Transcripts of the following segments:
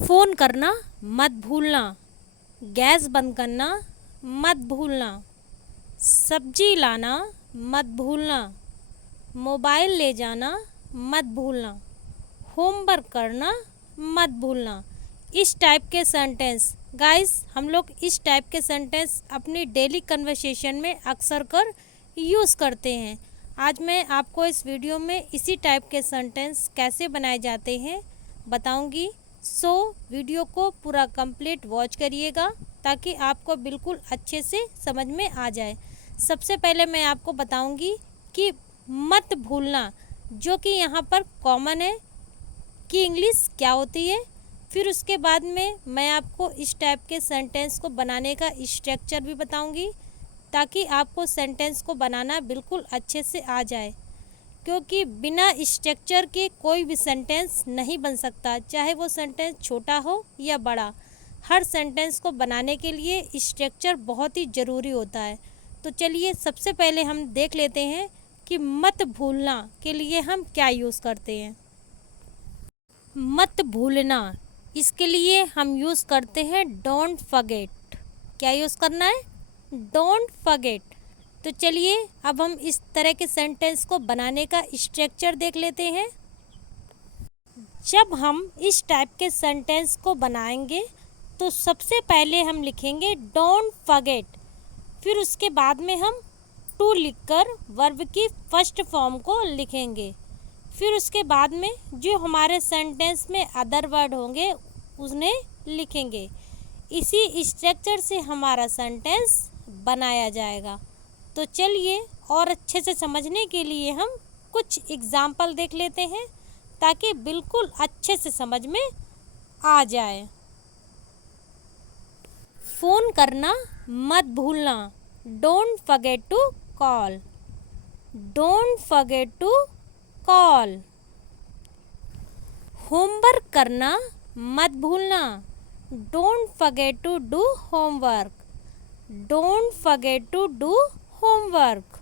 Phone करना मत भूलना, गैस बंद करना मत भूलना, सब्जी लाना मत भूलना, मोबाइल ले जाना मत भूलना, होमवर्क करना मत भूलना। इस टाइप के सेंटेंस गाइस हम लोग इस टाइप के सेंटेंस अपनी डेली कन्वर्सेशन में अक्सर कर यूज़ करते हैं। आज मैं आपको इस वीडियो में इसी टाइप के सेंटेंस कैसे बनाए जाते हैं बताऊंगी। सो वीडियो को पूरा कंप्लीट वॉच करिएगा ताकि आपको बिल्कुल अच्छे से समझ में आ जाए। सबसे पहले मैं आपको बताऊंगी कि मत भूलना जो कि यहाँ पर कॉमन है कि इंग्लिश क्या होती है। फिर उसके बाद में मैं आपको इस टाइप के सेंटेंस को बनाने का स्ट्रक्चर भी बताऊंगी ताकि आपको सेंटेंस को बनाना बिल्कुल अच्छे से आ जाए, क्योंकि बिना स्ट्रक्चर के कोई भी सेंटेंस नहीं बन सकता, चाहे वो सेंटेंस छोटा हो या बड़ा। हर सेंटेंस को बनाने के लिए स्ट्रक्चर बहुत ही ज़रूरी होता है। तो चलिए सबसे पहले हम देख लेते हैं कि मत भूलना के लिए हम क्या यूज़ करते हैं। मत भूलना, इसके लिए हम यूज़ करते हैं डोंट फॉरगेट। क्या यूज़ करना है? Don't forget. तो चलिए अब हम इस तरह के सेंटेंस को बनाने का स्ट्रक्चर देख लेते हैं। जब हम इस टाइप के सेंटेंस को बनाएंगे तो सबसे पहले हम लिखेंगे डोंट फॉरगेट, फिर उसके बाद में हम टू लिखकर वर्ब की फर्स्ट फॉर्म को लिखेंगे। फिर उसके बाद में जो हमारे सेंटेंस में अदर वर्ड होंगे उन्हें लिखेंगे। इसी स्ट्रक्चर से हमारा सेंटेंस बनाया जाएगा। तो चलिए और अच्छे से समझने के लिए हम कुछ एग्जाम्पल देख लेते हैं ताकि बिल्कुल अच्छे से समझ में आ जाए। फ़ोन करना मत भूलना, don't forget to call. Don't forget to call. Homework करना मत भूलना, don't forget to do homework. Don't forget to do homework.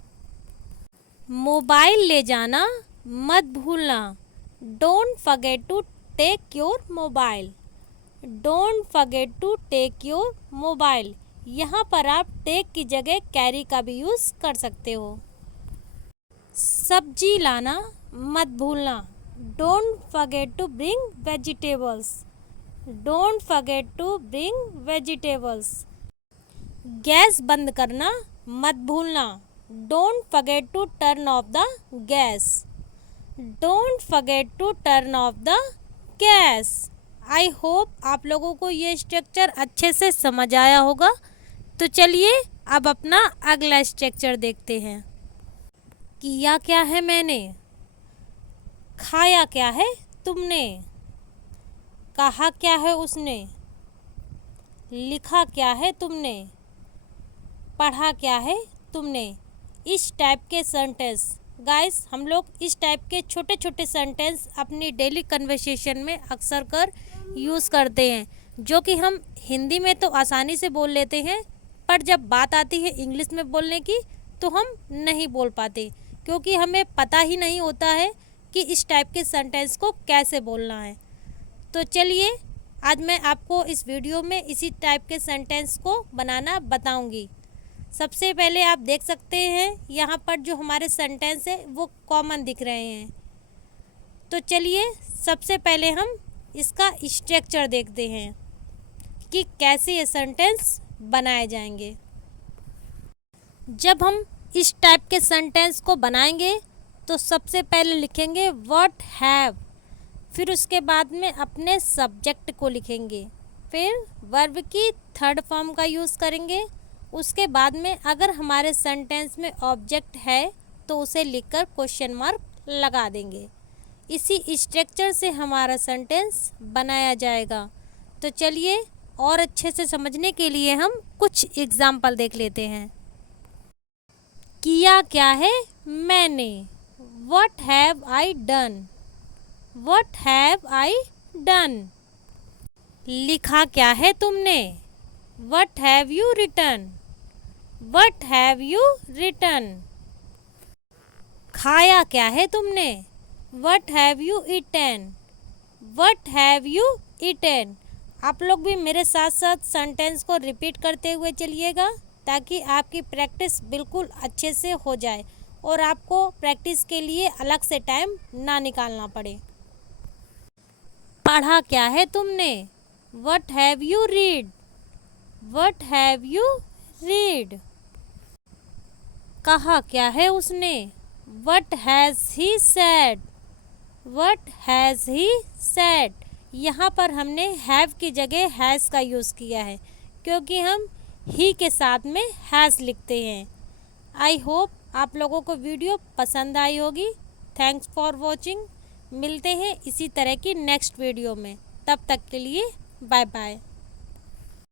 Mobile ले जाना मत भूलना, don't forget to take your mobile. Don't forget to take your mobile. यहाँ पर आप टेक की जगह कैरी का भी यूज़ कर सकते हो। सब्जी लाना मत भूलना, don't forget to bring vegetables. Don't forget to bring vegetables. Gas बंद करना मत भूलना, don't forget to turn off the gas. Don't forget to turn off the gas. I hope आप लोगों को ये स्ट्रक्चर अच्छे से समझ आया होगा। तो चलिए अब अपना अगला स्ट्रक्चर देखते हैं। किया क्या है मैंने, खाया क्या है तुमने, कहा क्या है उसने, लिखा क्या है तुमने, पढ़ा क्या है तुमने। इस टाइप के सेंटेंस गाइस हम लोग इस टाइप के छोटे छोटे सेंटेंस अपनी डेली कन्वर्सेशन में अक्सर कर यूज़ करते हैं, जो कि हम हिंदी में तो आसानी से बोल लेते हैं, पर जब बात आती है इंग्लिश में बोलने की तो हम नहीं बोल पाते, क्योंकि हमें पता ही नहीं होता है कि इस टाइप के सेंटेंस को कैसे बोलना है। तो चलिए आज मैं आपको इस वीडियो में इसी टाइप के सेंटेंस को बनाना बताऊंगी। सबसे पहले आप देख सकते हैं यहाँ पर जो हमारे सेंटेंस है वो कॉमन दिख रहे हैं। तो चलिए सबसे पहले हम इसका स्ट्रक्चर देखते हैं कि कैसे ये सेंटेंस बनाए जाएंगे। जब हम इस टाइप के सेंटेंस को बनाएंगे तो सबसे पहले लिखेंगे व्हाट हैव, फिर उसके बाद में अपने सब्जेक्ट को लिखेंगे, फिर वर्ब की थर्ड फॉर्म का यूज़ करेंगे। उसके बाद में अगर हमारे सेंटेंस में ऑब्जेक्ट है तो उसे लिखकर क्वेश्चन मार्क लगा देंगे। इसी स्ट्रक्चर से हमारा सेंटेंस बनाया जाएगा। तो चलिए और अच्छे से समझने के लिए हम कुछ एग्जाम्पल देख लेते हैं। किया क्या है मैंने, what have I done. What have I done. लिखा क्या है तुमने, what have you written. What have you written. खाया क्या है तुमने, what have you eaten. What have you eaten. आप लोग भी मेरे साथ साथ सेंटेंस को रिपीट करते हुए चलिएगा ताकि आपकी प्रैक्टिस बिल्कुल अच्छे से हो जाए और आपको प्रैक्टिस के लिए अलग से टाइम ना निकालना पड़े। पढ़ा क्या है तुमने? What have you read? What have you read? कहा क्या है उसने? What has he said? What has he said? यहाँ पर हमने have की जगह has का यूज़ किया है क्योंकि हम he के साथ में has लिखते हैं। आई होप आप लोगों को वीडियो पसंद आई होगी। Thanks for watching. मिलते हैं इसी तरह की नेक्स्ट वीडियो में। तब तक के लिए बाय बाय।